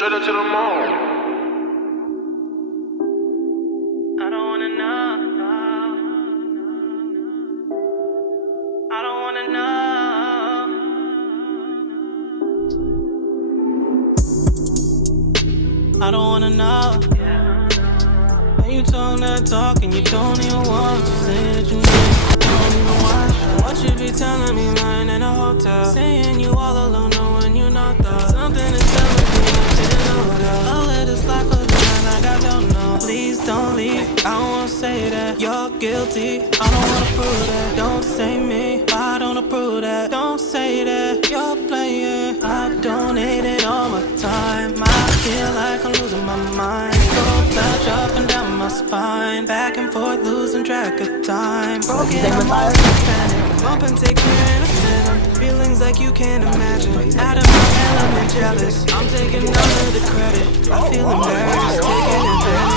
Straight up to the moon. I don't wanna know. I don't wanna know. I don't wanna know. When you talk that talk and you don't even want to say that you need, don't even watch. What you be telling me, lying in a hotel, saying you all alone, knowing you not there. Something is telling me I didn't know that. I'll let it slide for the night like I don't know. Please don't leave. I don't wanna say that you're guilty. I don't wanna prove that. Don't say me. I don't approve that. Don't say that you're playing. I donated all my time. I feel like I'm losing my mind. Go flash up and down my spine, back and forth, losing track of time. Broken, I'm lost in panic. Bump and take care in a phantom. Feelings like you can't imagine. Out of my element, jealous. I'm taking none of the credit. I feel embarrassed, taking advantage.